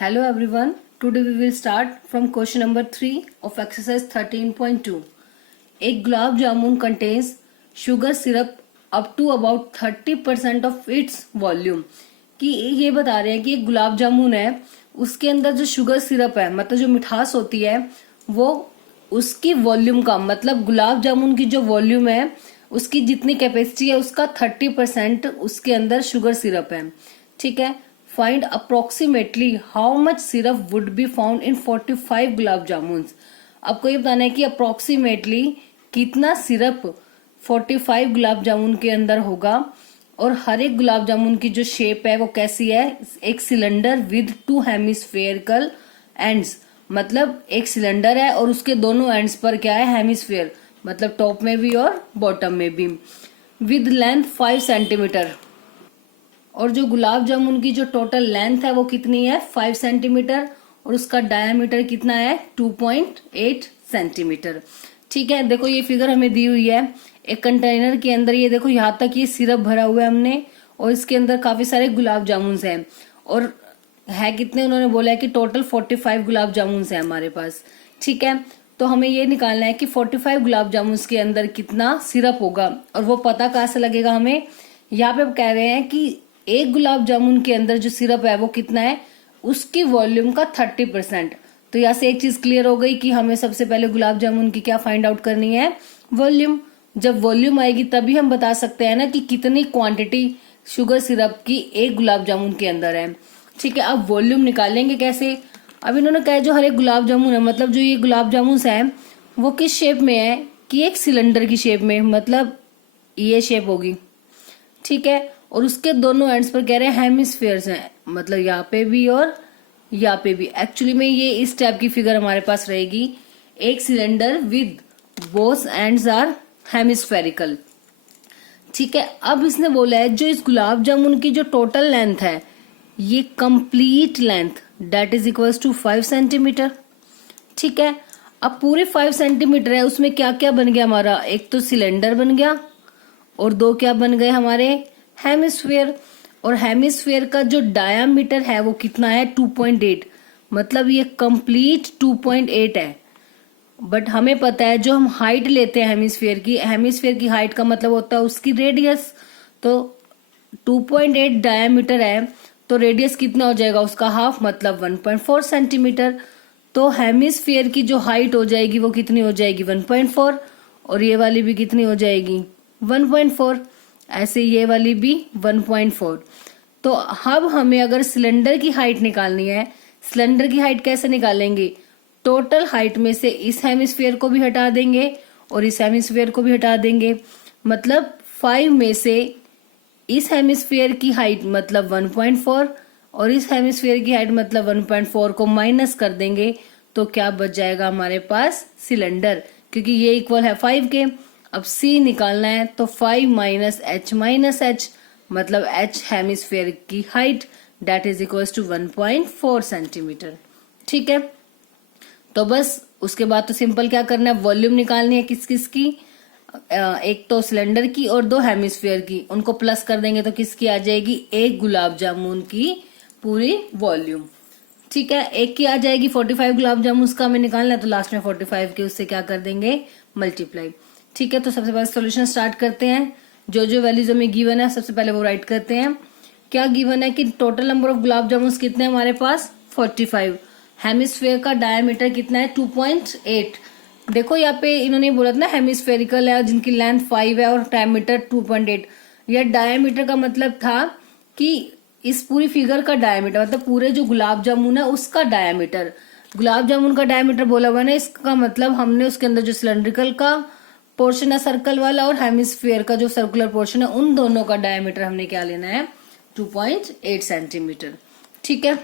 Hello everyone. Today we will start from question number 3 of exercise 13.2. एक gulab jamun contains sugar syrup up to about 30% of its volume. कि ये बता रहे हैं कि एक गुलाब जामुन है, उसके अंदर जो शुगर सिरप है मतलब जो मिठास होती है वो उसकी वॉल्यूम का मतलब गुलाब जामुन की जो वॉल्यूम है उसकी जितनी कैपेसिटी है उसका 30% उसके अंदर शुगर सिरप है. ठीक है. Find approximately how much syrup would be found in 45 gulab jamun. आपको ये बताना है कि अप्रोक्सीमेटली कितना सिरप 45 गुलाब जामुन के अंदर होगा और हर एक गुलाब जामुन की जो शेप है वो कैसी है, एक सिलेंडर विद 2 हेमिस्फेरिकल एंड्स. मतलब एक सिलेंडर है और उसके दोनों एंड्स पर क्या है, हेमिस्फेयर, मतलब टॉप में भी और बॉटम में भी, विद लेंथ 5 सेंटीमीटर. और जो गुलाब जामुन की जो टोटल लेंथ है वो कितनी है, 5 सेंटीमीटर, और उसका डायमीटर कितना है, 2.8 सेंटीमीटर. ठीक है. देखो ये फिगर हमें दी हुई है एक कंटेनर के अंदर. ये देखो यहाँ तक ये सिरप भरा हुआ है हमने और इसके अंदर काफी सारे गुलाब जामुन हैं. और है कितने, उन्होंने बोला है कि टोटल 45 गुलाब जामुन है हमारे पास. ठीक है. तो हमें ये निकालना है कि 45 गुलाब जामुन के अंदर कितना सिरप होगा. और वो पता कहाँ से लगेगा हमें, यहाँ पे कह रहे हैं कि एक गुलाब जामुन के अंदर जो सिरप है वो कितना है, उसकी वॉल्यूम का 30%. तो यहाँ से एक चीज क्लियर हो गई कि हमें सबसे पहले गुलाब जामुन की क्या फाइंड आउट करनी है, वॉल्यूम. जब वॉल्यूम आएगी तभी हम बता सकते हैं ना कि कितनी क्वांटिटी शुगर सिरप की एक गुलाब जामुन के अंदर है. ठीक है. अब वॉल्यूम निकालेंगे कैसे. अब इन्होंने कहा जो हर एक गुलाब जामुन है, मतलब जो ये गुलाब जामुन है वो किस शेप में है, कि एक सिलेंडर की शेप में, मतलब ये शेप होगी. ठीक है. और उसके दोनों एंड्स पर कह रहे हैं हेमिस्फेयर्स हैं, मतलब यहाँ पे भी और यहाँ पे भी. एक्चुअली में ये इस टाइप की फिगर हमारे पास रहेगी, एक cylinder with both ends are hemispherical. ठीक है. अब इसने बोला है जो इस गुलाब जामुन की जो टोटल लेंथ है, ये complete length that is equals to 5 centimeter. ठीक है. अब पूरे 5 सेंटीमीटर है, उसमें क्या क्या बन गया हमारा, एक तो सिलेंडर बन गया और दो क्या बन गए हमारे, हेमिस्फेयर. और हेमिस्फेयर का जो डायामीटर है वो कितना है, 2.8. मतलब ये कंप्लीट 2.8 है. बट हमें पता है जो हम हाइट लेते हैं हेमिस्फेयर की हाइट का मतलब होता है उसकी रेडियस. तो 2.8 डायामीटर है तो रेडियस कितना हो जाएगा, उसका हाफ, मतलब 1.4 सेंटीमीटर. तो हेमिस्फेयर की जो हाइट हो जाएगी वो कितनी हो जाएगी, 1.4. और ये वाली भी कितनी हो जाएगी, 1.4. ऐसे ये वाली भी 1.4. तो अब हमें अगर सिलेंडर की हाइट निकालनी है, सिलेंडर की हाइट कैसे निकालेंगे, टोटल हाइट में से इस हेमिस्फेयर को भी हटा देंगे और इस हेमिस्फेयर को भी हटा देंगे. मतलब 5 में से इस हेमिस्फेयर की हाइट मतलब 1.4 और इस हेमिस्फेयर की हाइट मतलब 1.4 को माइनस कर देंगे तो क्या बच जाएगा हमारे पास, सिलेंडर, क्योंकि ये इक्वल है 5 के. अब C निकालना है तो 5 माइनस H मतलब H हेमिस्फेयर की height that is equal to 1.4 centimeter. ठीक है. तो बस उसके बाद तो सिंपल क्या करना है, वॉल्यूम निकालनी है किस किस की, एक तो सिलेंडर की और दो हेमिस्फेयर की, उनको प्लस कर देंगे तो किसकी आ जाएगी, एक गुलाब जामुन की पूरी वॉल्यूम. ठीक है. एक की आ जाएगी 45 गुलाब जामुन, उसका हमें निकालना है तो लास्ट में 45 के उससे क्या कर देंगे, मल्टीप्लाई. ठीक है. तो सबसे पहले सॉल्यूशन स्टार्ट करते हैं. जो जो वैल्यूज हमें गिवन है सबसे पहले वो राइट करते हैं. क्या गिवन है कि total number of gulab jamun कितने हैं हमारे पास, 45. हेमिस्फेयर का डायमीटर कितना है, 2.8. देखो यहाँ पे इन्होंने बोला था ना हेमिस्फेरिकल है जिनकी लेंथ 5 है और डायमीटर 2.8. यह डायमीटर का मतलब था कि इस पूरी फिगर का डायमीटर मतलब पूरे जो गुलाब जामुन है उसका डायमीटर. गुलाब जामुन का डायमीटर बोला हुआ ना, इसका मतलब हमने उसके अंदर जो सिलेंड्रिकल का पोर्शन है सर्कल वाला और हेमिस्फेयर का जो सर्कुलर पोर्शन है उन दोनों का डायमीटर हमने क्या लेना है, 2.8 सेंटीमीटर. ठीक है.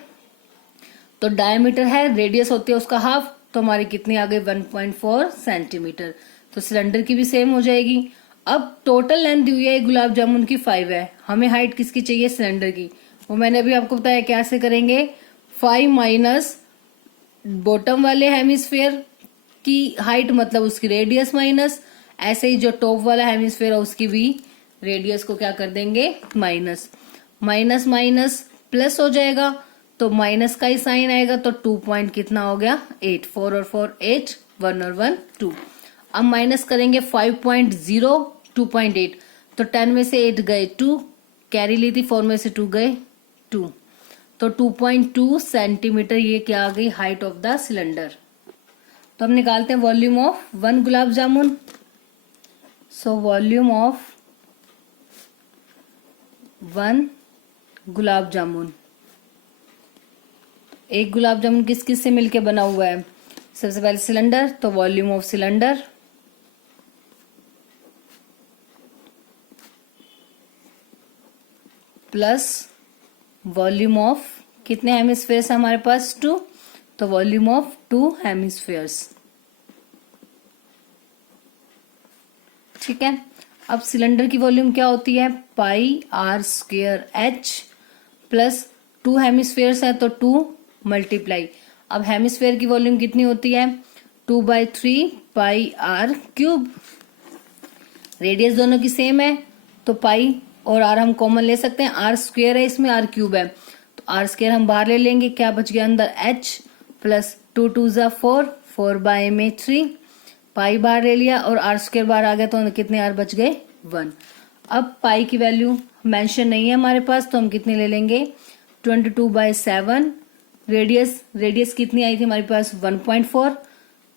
तो डायमीटर है, रेडियस होती है उसका हाफ, तो हमारी कितनी आ गई, 1.4 सेंटीमीटर. तो सिलेंडर की भी सेम हो जाएगी. अब टोटल लेंथ दी हुई है गुलाब जामुन की 5 है, हमें हाइट किसकी चाहिए, सिलेंडर की. वो मैंने अभी आपको बताया कैसे करेंगे, 5 माइनस बॉटम वाले हेमिस्फेयर की हाइट मतलब उसकी रेडियस माइनस, ऐसे ही जो टॉप वाला हेमिस्फेयर है उसकी भी रेडियस को क्या कर देंगे, माइनस. माइनस माइनस प्लस हो जाएगा तो माइनस का ही साइन आएगा, तो 2 पॉइंट कितना हो गया 8, 4 और 4 8, 1 और 1 2। अब माइनस करेंगे 5.0 2.8, तो 10 में से 8 गए 2, कैरी ली थी 4 में से 2 गए 2, तो 2.2 सेंटीमीटर ये क्या आ गई हाइट ऑफ द सिलेंडर। तो हम निकालते हैं volume of 1 gulab jamun. So volume of 1 gulab jamun, एक गुलाब जामुन किस किस से मिलके बना हुआ है, सबसे पहले सिलेंडर, तो volume of cylinder plus volume of कितने हेमिस्फेयर्स है हमारे पास 2, तो वॉल्यूम ऑफ 2 हेमिस्फेयर्स। ठीक है, अब सिलेंडर की वॉल्यूम क्या होती है pi r square h plus 2 hemispheres है तो 2 मल्टीप्लाई। अब हेमिस्फेयर की वॉल्यूम कितनी होती है 2/3 पाई आर क्यूब। रेडियस दोनों की सेम है तो पाई और आर हम कॉमन ले सकते हैं, आर स्क्वेयर है इसमें आर क्यूब है, तो आर स्क्वेयर हम बाहर ले लेंगे, क्या बच गया अंदर एच प्लस 2 2 जा 4, 4 बाय में 3, पाई बाहर ले लिया और आर स्क्वेयर बाहर आ गया तो कितने आर बच गए 1। अब पाई की वैल्यू मेंशन नहीं है हमारे पास तो हम कितने ले लेंगे 22/7। रेडियस कितनी आई थी हमारे पास 1.4,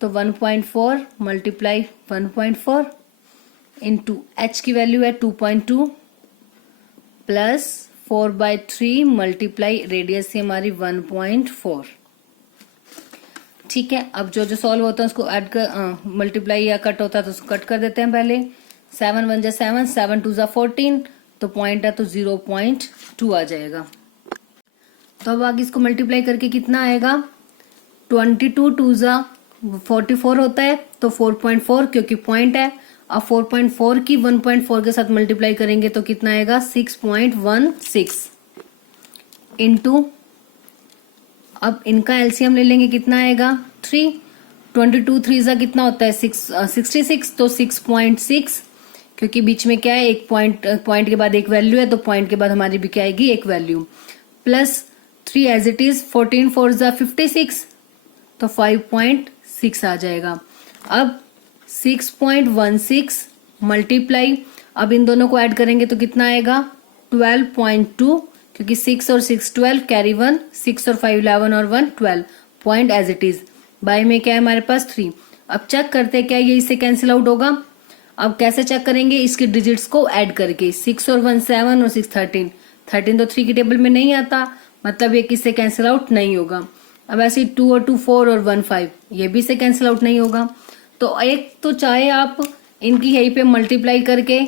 तो 1.4 मल्टीप्लाई 1.4 इंटू एच की वैल्यू है 2.2 प्लस 4/3 मल्टीप्लाई रेडियस थी हमारी 1.4। ठीक है, अब जो जो सॉल्व होता है उसको ऐड कर मल्टीप्लाई या कट होता है तो उसको कट कर देते हैं पहले। 7 1 जा 7, 7 2 जा 14, तो पॉइंट है तो 0.2 आ जाएगा। तो अब आगे इसको मल्टीप्लाई करके कितना आएगा 22 2 जा 44 होता है तो 4.4 क्योंकि पॉइंट है। अब 4.4 की 1.4 के साथ मल्टीप्लाई करेंगे तो कितना आएगा 6.16 इंटू, अब इनका एलसीएम ले लेंगे कितना आएगा 3, 22 3 जा कितना होता है 66, तो 6.6 क्योंकि बीच में क्या है एक पॉइंट के बाद एक वैल्यू है तो पॉइंट के बाद हमारी भी क्या आएगी एक value, plus 3 as it is 14 4 जा 56 तो 5.6 आ जाएगा। अब 6.16 मल्टीप्लाई, अब इन दोनों को ऐड करेंगे तो कितना आएगा 12.2 क्योंकि 6 और 6 12 कैरी 1, 6 और 5 11 और 1 12, point as it is, by में क्या है हमारे पास 3। अब चेक करते हैं क्या ये इससे कैंसिल आउट होगा। अब कैसे चेक करेंगे इसके डिजिट्स को ऐड करके, 6 और 1 7 और 6 13, 13 तो 3 की टेबल में नहीं आता मतलब ये किससे कैंसिल आउट नहीं होगा। अब ऐसे 2 और 2 4 और 1 5 ये भी से कैंसिल आउट नहीं होगा। तो एक तो चाहे आप इनकी यहीं पे मल्टीप्लाई करके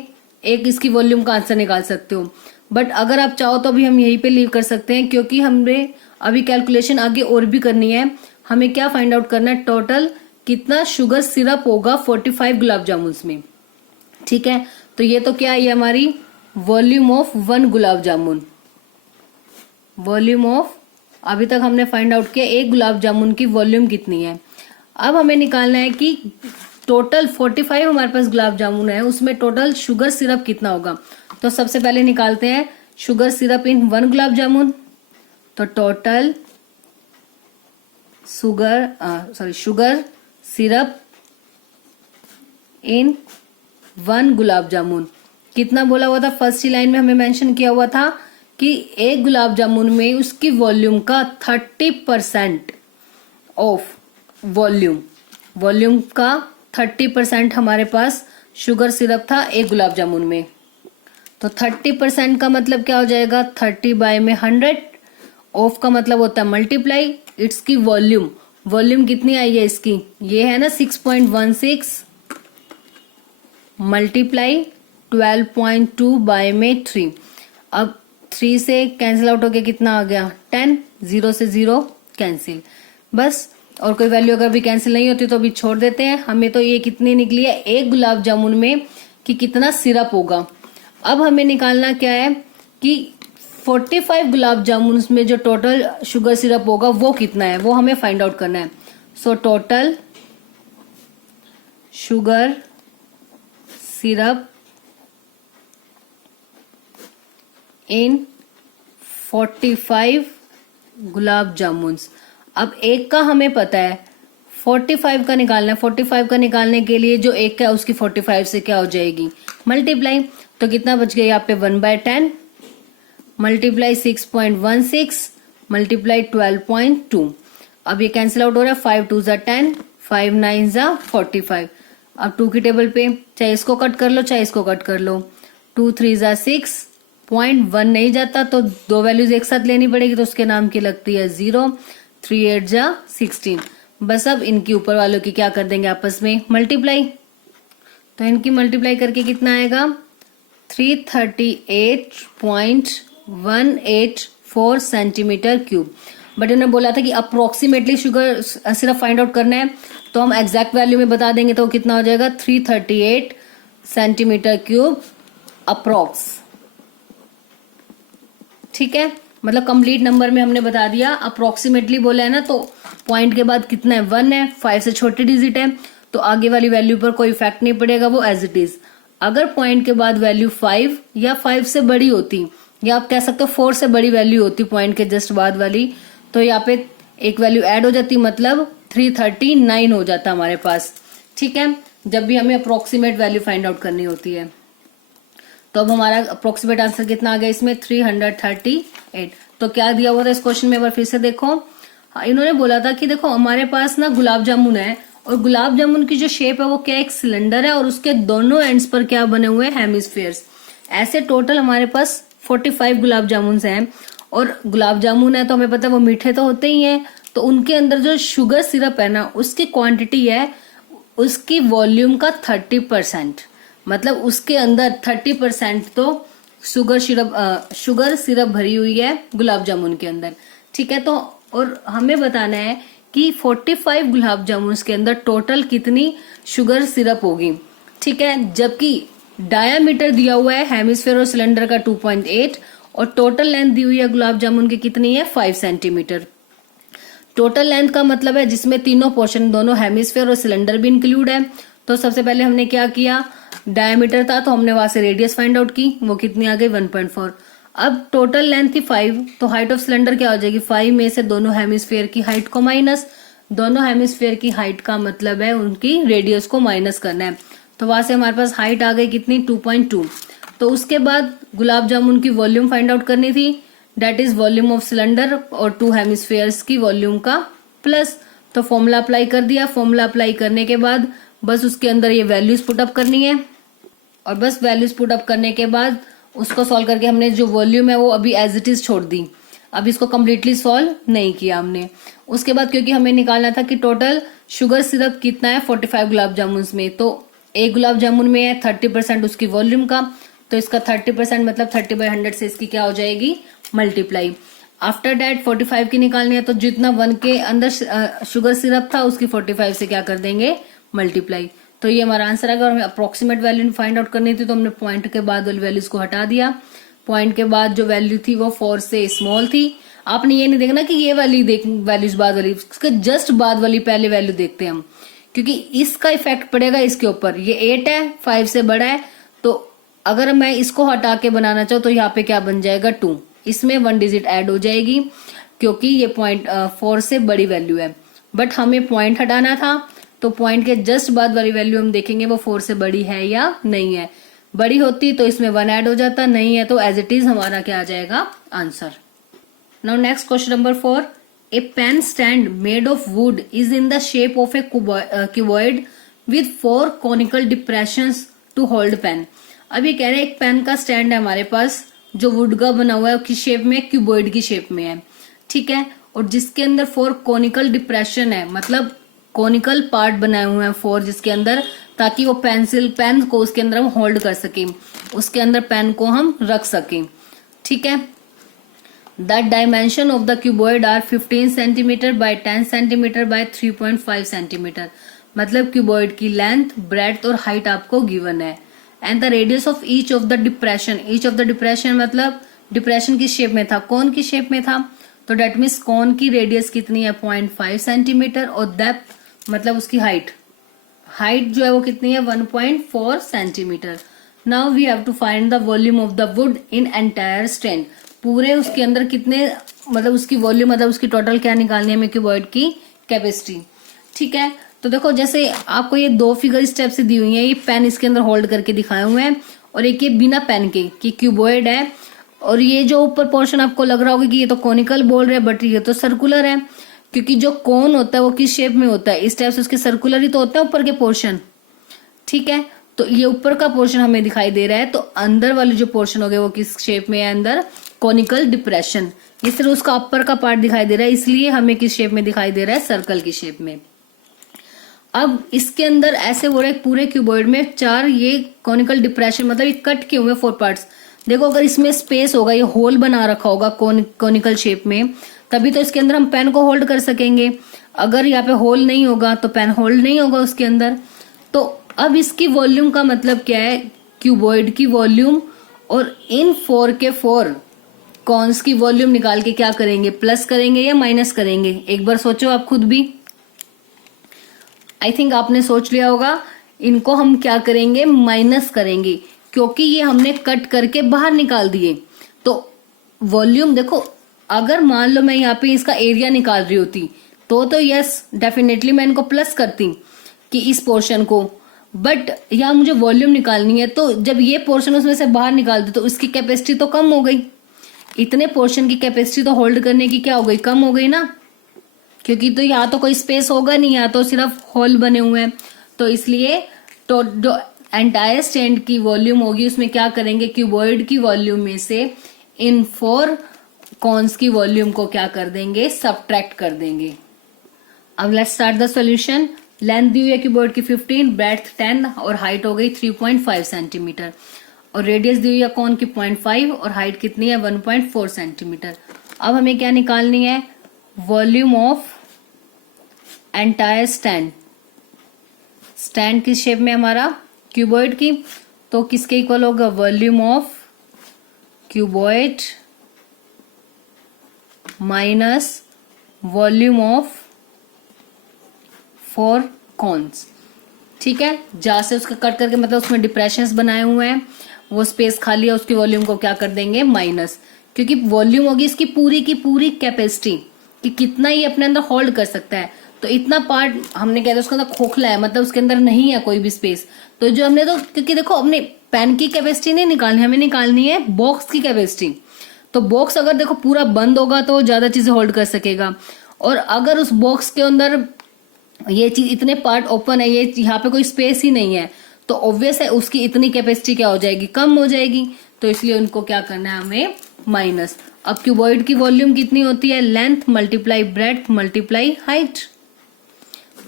एक इसकी वॉल्यूम का आंसर निकाल सकते हो, बट अगर आप चाहो तो अभी हम यहीं पे लीव कर सकते हैं क्योंकि हमें अभी कैलकुलेशन आगे और भी करनी है। हमें क्या फाइंड आउट करना है टोटल कितना शुगर सिरप होगा 45 गुलाब जामुन में। ठीक है, तो ये तो क्या है ये हमारी volume of 1 gulab jamun, volume of, अभी तक हमने फाइंड आउट किया एक गुलाब जामुन की वॉल्यूम कितनी है। अब हमें निकालना है कि टोटल 45 हमारे पास गुलाब जामुन है उसमें टोटल शुगर सिरप कितना होगा। तो सबसे पहले निकालते हैं शुगर सिरप इन 1 गुलाब जामुन, तो टोटल शुगर सिरप इन 1 गुलाब जामुन कितना बोला हुआ था, फर्स्ट ही लाइन में हमें मेंशन किया हुआ था कि एक गुलाब जामुन में उसकी वॉल्यूम का 30% ऑफ वॉल्यूम का 30% हमारे पास शुगर सिरप था एक गुलाब जामुन में। तो 30% का मतलब क्या हो जाएगा 30 बाय में 100, ऑफ का मतलब होता है मल्टीप्लाई, इट्स की वॉल्यूम कितनी आई है इसकी, ये है ना 6.16 मल्टीप्लाई 12.2 बाय में 3। अब 3 से कैंसिल आउट होके कितना आ गया 10, 0 से 0 कैंसिल, बस। और कोई वैल्यू अगर भी कैंसिल नहीं होती तो अभी छोड़ देते हैं। हमें तो ये कितनी निकली है एक गुलाब जामुन में कि कितना सिरप होगा। अब हमें निकालना क्या है कि 45 गुलाब जामुन में जो टोटल शुगर सिरप होगा वो कितना है, वो हमें फाइंड आउट करना है। सो टोटल शुगर सिरप इन 45 गुलाब जामुन। अब एक का हमें पता है 45 का निकालना है। 45 का निकालने के लिए जो एक का है उसकी 45 से क्या हो जाएगी मल्टीप्लाई। तो कितना बच गया यहाँ पे 1/10 मल्टीप्लाई 6.16 मल्टीप्लाई 12.2। अब ये कैंसिल आउट हो रहा है। 5 2 ज़ा 10 5 9 ज़ा 45। अब 2 की टेबल पे चाहे इसको कट कर लो चाहे इसको कट कर लो। 2 3 ज़ा 6 0.1 नहीं जाता तो दो वैल्यूज एक साथ लेनी पड़ेगी तो उसके नाम की लगती है 0। 3 8 ज़ा 16। बस अब इनकी ऊपर वालों की क्या कर देंगे आपस में मल्टीप्लाई। तो इनकी मल्टीप्लाई करके कितना आएगा 338.184 सेंटीमीटर क्यूब। बट इन्होंने बोला था कि अप्रोक्सीमेटली शुगर सिर्फ फाइंड आउट करना है तो हम एग्जैक्ट वैल्यू में बता देंगे तो कितना हो जाएगा 338 सेंटीमीटर क्यूब अप्रोक्स। ठीक है, मतलब कंप्लीट नंबर में हमने बता दिया। अप्रोक्सीमेटली बोला है ना तो पॉइंट के बाद कितना है 1 है, 5 से छोटी डिजिट है तो आगे वाली वैल्यू पर कोई इफेक्ट नहीं पड़ेगा, वो एज इट इज। अगर पॉइंट के बाद वैल्यू 5 या 5 से बड़ी होती या आप कह सकते हो 4 से बड़ी वैल्यू होती पॉइंट के जस्ट बाद वाली तो यहाँ पे एक वैल्यू ऐड हो जाती, मतलब 339 हो जाता हमारे पास। ठीक है, जब भी हमें अप्रोक्सीमेट वैल्यू फाइंड आउट करनी होती है। तो अब हमारा अप्रोक्सीमेट आंसर कितना आ गया इसमें 338। तो क्या दिया हुआ था इस क्वेश्चन में, एक बार फिर से देखो। इन्होंने बोला था कि देखो हमारे पास ना गुलाब जामुन है और गुलाब जामुन की जो शेप है वो क्या एक सिलेंडर है और उसके दोनों एंड्स पर क्या बने हुए हैं हेमिस्फीयर्स। ऐसे टोटल हमारे पास 45 गुलाब जामुन हैं और गुलाब जामुन है तो हमें पता है वो मीठे तो होते ही हैं तो उनके अंदर जो शुगर सिरप है ना उसकी क्वांटिटी है उसकी वॉल्यूम का 30%, मतलब उसके अंदर 30% तो शुगर सिरप भरी हुई है गुलाब जामुन के अंदर। ठीक है, तो और हमें बताना है कि 45 गुलाब जामुन के अंदर टोटल कितनी शुगर सिरप होगी। ठीक है, जबकि डायामीटर दिया हुआ है हेमिस्फीयर और सिलेंडर का 2.8 और टोटल लेंथ दी हुई है गुलाब जामुन की कितनी है 5 सेंटीमीटर। टोटल लेंथ का मतलब है जिसमें तीनों पोर्शन दोनों हेमिस्फीयर और सिलेंडर भी इंक्लूड है। तो सबसे पहले हमने क्या किया, डायमीटर था तो हमने वहां से रेडियस फाइंड आउट की, वो कितनी आ गई 1.4। अब टोटल लेंथ थी 5 तो हाइट ऑफ सिलेंडर क्या हो जाएगी 5 में से दोनों हेमिस्फीयर की हाइट को माइनस, दोनों हेमिस्फीयर की हाइट का मतलब है उनकी रेडियस को माइनस करना है। तो वहां से हमारे पास हाइट आ गई कितनी 2.2। तो उसके बाद गुलाब जामुन की वॉल्यूम फाइंड आउट करनी थी, that is volume of cylinder और 2 हेमिस्फीयर्स की वॉल्यूम का प्लस। तो फॉर्मूला अप्लाई कर दिया, फॉर्मूला अप्लाई करने के बाद बस उसके अंदर ये वैल्यूज पुट अप करनी है और बस वैल्यूज पुट अप करने के बाद उसको सॉल्व करके हमने जो वॉल्यूम है वो अभी एज इट इज छोड़ दी, अब इसको कम्प्लीटली सॉल्व नहीं किया हमने। उसके बाद क्योंकि हमें निकालना था कि टोटल शुगर सिरप कितना है 45 गुलाब जामुन में, तो एक गुलाब जामुन में है 30% उसकी वॉल्यूम का, तो इसका 30% मतलब 30/100 से इसकी क्या हो जाएगी मल्टीप्लाई। आफ्टर डेट 45 की निकालनी है तो जितना 1 के अंदर शुगर सिरप था उसकी 45 से क्या कर देंगे मल्टीप्लाई। तो ये हमारा आंसर आएगा। और हमें अप्रोक्सीमेट वैल्यू फाइंड आउट करनी थी तो हमने पॉइंट के बाद वाली वैल्यूज को हटा दिया। पॉइंट के बाद जो वैल्यू थी वो 4 से स्मॉल थी। आपने ये नहीं देखना कि ये वाली वैल्यूज बाद वाली, उसके जस्ट बाद वाली पहले वैल्यू देखते हैं हम, क्योंकि इसका इफेक्ट पड़ेगा इसके ऊपर। ये 8 है 5 से बड़ा है तो अगर मैं इसको हटा के बनाना चाहूँ तो यहाँ पे क्या बन जाएगा 2, इसमें 1 डिजिट ऐड हो जाएगी क्योंकि ये पॉइंट 4 से बड़ी वैल्यू है। बट हमें पॉइंट हटाना था तो पॉइंट के जस्ट बाद वाली वैल्यू हम देखेंगे वो 4 से बड़ी है या नहीं है। बड़ी होती तो इसमें 1 ऐड हो जाता, नहीं है तो एज इट इज हमारा क्या आ जाएगा answer. Now next question number 4, a pen stand made of wood is in the shape of a cuboid with 4 conical depressions to hold pen. अब ये कह रहे हैं एक पेन का स्टैंड है हमारे पास जो वुड का बना हुआ है, किस शेप में, क्यूबॉइड की शेप में है। ठीक है, और जिसके अंदर 4 कॉनिकल डिप्रेशन है, मतलब कॉनिकल पार्ट बनाए हुए हैं 4 जिसके अंदर, ताकि वो पेन को उसके अंदर हम होल्ड कर सकें, उसके अंदर पेन को हम रख सकें। ठीक है, the dimension of the cuboid are 15 centimetre by 10 centimetre by 3.5 centimetre, मतलब क्यूबॉइड की लेंथ, ब्रेड्थ और हाइट आपको गिवन है। And the radius of each of the depression, each of the depression मतलब डिप्रेशन किस शेप में था, कौन की शेप में था, तो डेट मीन्स कौन की रेडियस कितनी है 0.5 सेंटीमीटर और डेप्थ मतलब उसकी हाइट जो है वो कितनी है 1.4 centimetre. Now we have to find the volume of the wood in entire stand. पूरे उसके अंदर कितने, मतलब उसकी वॉल्यूम, मतलब उसकी टोटल क्या निकालनी है हमें क्यूबॉइड की कैपेसिटी। ठीक है, तो देखो जैसे आपको ये दो फिगर स्टेप से दी हुई है, ये पेन इसके अंदर होल्ड करके दिखाए हुए हैं और एक ये बिना पेन के कि क्यूबॉइड है, और ये जो ऊपर पोर्शन आपको लग रहा होगा कि ये तो कॉनिकल बोल रहे हैं, बट ये तो सर्कुलर है, क्योंकि जो कोन होता है वो किस शेप में होता है, इस टाइप से उसके सर्कुलर ही तो होता है ऊपर के पोर्शन। ठीक है, तो ये ऊपर का पोर्शन हमें दिखाई दे रहा है, तो अंदर वाली जो पोर्शन हो गया वो किस शेप में है, अंदर कॉनिकल डिप्रेशन। ये सिर्फ उसका ऊपर का पार्ट दिखाई दे रहा है, इसलिए हमें किस शेप में दिखाई दे रहा है, सर्कल की शेप में। अब इसके अंदर ऐसे हो रहा है पूरे क्यूबॉइड में 4 ये कॉनिकल डिप्रेशन, मतलब ये कट किए हुए 4 पार्ट्स। देखो अगर इसमें स्पेस होगा, ये होल बना रखा होगा कॉनिकल शेप में, तभी तो इसके अंदर हम पेन को होल्ड कर सकेंगे। अगर यहाँ पे होल नहीं होगा तो पेन होल्ड नहीं होगा उसके अंदर। तो अब इसकी वॉल्यूम का मतलब क्या है, क्यूबॉइड की वॉल्यूम, और इन 4 के 4 कॉन्स की वॉल्यूम निकाल के क्या करेंगे, प्लस करेंगे या माइनस करेंगे, एक बार सोचो आप खुद भी। आई थिंक आपने सोच लिया होगा। इनको हम क्या करेंगे, माइनस करेंगे, क्योंकि ये हमने कट करके बाहर निकाल दिए। तो वॉल्यूम देखो, अगर मान लो मैं यहाँ पे इसका एरिया निकाल रही होती तो यस डेफिनेटली मैं इनको प्लस करती कि इस पोर्शन को, बट यहाँ मुझे वॉल्यूम निकालनी है, तो जब ये पोर्शन उसमें से बाहर निकाल दे तो उसकी कैपेसिटी तो कम हो गई। इतने पोर्शन की कैपेसिटी तो होल्ड करने की क्या हो गई, कम हो गई ना, क्योंकि तो यहाँ तो कोई स्पेस होगा नहीं, यहाँ तो सिर्फ होल बने हुए हैं। तो इसलिए तो जो एंटायर स्टैंड की वॉल्यूम होगी उसमें क्या करेंगे, क्यूबॉइड की वॉल्यूम में से इन 4 कॉन्स की वॉल्यूम को क्या कर देंगे, सब्ट्रैक्ट कर देंगे। अब let's start the solution. Length दी हुई है क्यूबॉइड की 15, ब्रेड्थ 10 और हाइट हो गई 3.5 सेंटीमीटर, और रेडियस दी हुई है कॉन की 0.5 और हाइट कितनी है 1.4 सेंटीमीटर। अब हमें क्या निकालनी है, volume of entire stand. Stand किस शेप में हमारा, क्यूबॉइड की, तो किसके इक्वल होगा, volume of cuboid minus volume of 4 cons. ठीक है, जहां से उसका कट करके मतलब उसमें डिप्रेशंस बनाए हुए हैं, वो स्पेस खाली है, उसकी वॉल्यूम को क्या कर देंगे, माइनस, क्योंकि वॉल्यूम होगी इसकी पूरी की पूरी कैपेसिटी कि कितना ही अपने अंदर होल्ड कर सकता है। तो इतना पार्ट हमने कह दिया उसके अंदर खोखला है, मतलब उसके अंदर नहीं है कोई भी स्पेस। तो जो हमने तो, क्योंकि देखो अपने पेन की कैपेसिटी नहीं निकालनी, हमें निकालनी है बॉक्स की कैपेसिटी। तो बॉक्स अगर देखो पूरा बंद होगा तो ज्यादा चीजें होल्ड कर सकेगा, और अगर उस बॉक्स के अंदर ये चीज इतने पार्ट ओपन है, ये यहाँ पे कोई स्पेस ही नहीं है, तो ऑब्वियस है उसकी इतनी कैपेसिटी क्या हो जाएगी, कम हो जाएगी। तो इसलिए उनको क्या करना है हमें, माइनस। अब क्यूबॉइड की वॉल्यूम कितनी होती है, length multiply breadth multiply height,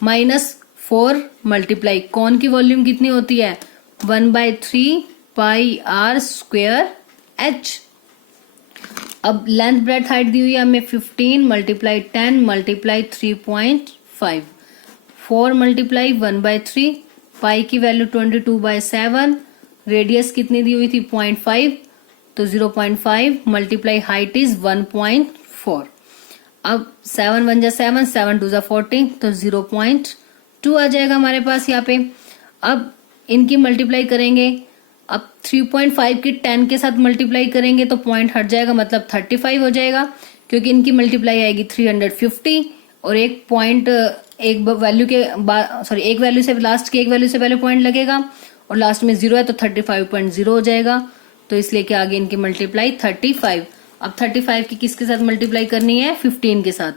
minus 4 multiply cone की वॉल्यूम कितनी होती है 1/3 पाई r स्क्वेयर h। अब लेंथ ब्रेड्थ हाइट दी हुई है हमें 15 मल्टीप्लाई 10 मल्टीप्लाई 3.5, 4 मल्टीप्लाई 1/3, पाई की वैल्यू 22/7, रेडियस कितनी दी हुई थी 0.5, तो 0.5 मल्टीप्लाई हाइट इज 1.4। अब 7 1 जा 7, 7 2 जा 14, तो 0.2 आ जाएगा हमारे पास यहाँ पे। अब इनकी मल्टीप्लाई करेंगे, अब 3.5 की 10 के साथ मल्टीप्लाई करेंगे तो पॉइंट हट जाएगा, मतलब 35 हो जाएगा, क्योंकि इनकी मल्टीप्लाई आएगी 350, और एक पॉइंट एक वैल्यू के बाद, सॉरी एक वैल्यू से लास्ट की एक वैल्यू से पहले पॉइंट लगेगा, और लास्ट में 0 है तो 35.0 हो जाएगा। तो इसलिए क्या आगे इनकी मल्टीप्लाई 35। अब 35 की किसके साथ मल्टीप्लाई करनी है, 15 के साथ।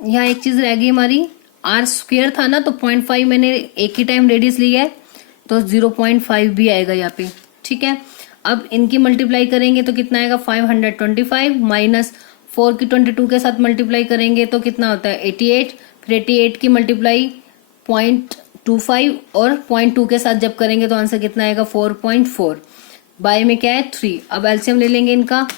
यहाँ एक चीज रह गई हमारी, r स्क्वेयर था ना, तो 0.5 मैंने एक ही टाइम रेडियस लिया है, तो 0.5 भी आएगा यहाँ पे। ठीक है, अब इनकी मल्टीप्लाई करेंगे तो कितना आएगा 525, माइनस 4 की 22 के साथ मल्टीप्लाई करेंगे तो कितना होता है 88, फिर 88 की मल्टीप्लाई 0.25 और 0.2 के साथ जब करेंगे तो आंसर कितना आएगा 4.4। बाय में क्या है 3। अब एलसीएम ले लेंगे इनका,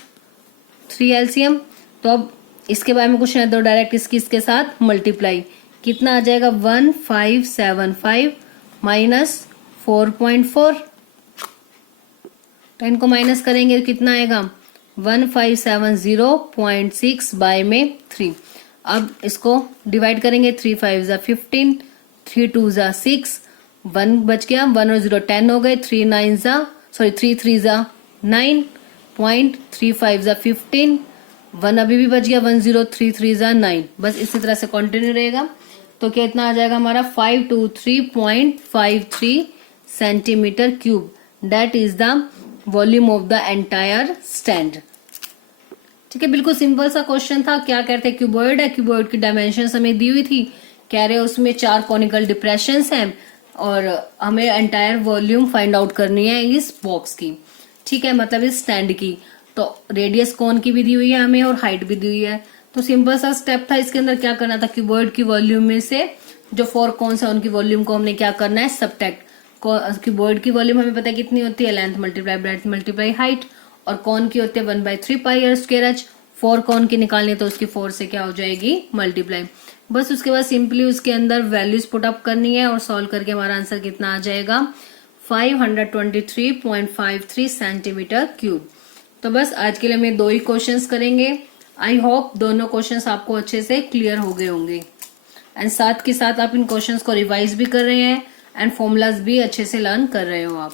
3 एलसीएम। तो अब इसके बारे में कुछ नहीं, तो डायरेक्ट इसके साथ मल्टीप्लाई, कितना आ जाएगा 1575 माइनस 4.4, तो इनको माइनस करेंगे तो कितना आएगा 1570.6 बाय में 3। अब इसको डिवाइड करेंगे, 3 5 जा 15, 3 2 जा 6, 1 बच गया, 1 और 0 10 हो गए, 3 3 जा 9, 0.35 ज़ा 15, 1 अभी भी बच गया, 1033 ज़ा 9, बस इसी तरह से कंटिन्यू रहेगा। तो कितना आ जाएगा हमारा 523.53 centimetre cube, that is the volume of the entire stand. ठीक है, बिल्कुल सिंपल सा क्वेश्चन था। क्या कहते हैं, क्यूबॉइड है, क्यूबॉइड की डायमेंशन हमें दी हुई थी, कह रहे उसमें 4 कॉनिकल डिप्रेशंस हैं और हमें एंटायर वॉल्यूम फाइंड आउट करनी है इस बॉक्स की। ठीक है, मतलब इस स्टैंड की। तो रेडियस कौन की भी दी हुई है हमें और हाइट भी दी हुई है। तो सिंपल सा स्टेप था, इसके अंदर क्या करना था, क्यूबॉइड की वॉल्यूम में से जो 4 कॉन्स है उनकी वॉल्यूम को हमने क्या करना है, सबट्रैक्ट। क्यूबॉइड की वॉल्यूम हमें पता है कितनी होती है, length multiply breadth multiply height, और कॉन की होती है 1/3 पाई आर स्क्वायर एच। 4 कॉन की निकालनी है तो उसकी 4 से क्या हो जाएगी, मल्टीप्लाई। बस उसके बाद सिंपली उसके अंदर वैल्यूज पुट अप करनी है और सॉल्व करके हमारा आंसर कितना आ जाएगा, 523.53 सेंटीमीटर क्यूब। तो बस आज के लिए हम 2 ही क्वेश्चंस करेंगे। आई होप दोनों क्वेश्चंस आपको अच्छे से क्लियर हो गए होंगे एंड साथ के साथ आप इन क्वेश्चंस को रिवाइज भी कर रहे हैं एंड फॉर्मूलाज भी अच्छे से लर्न कर रहे हो आप।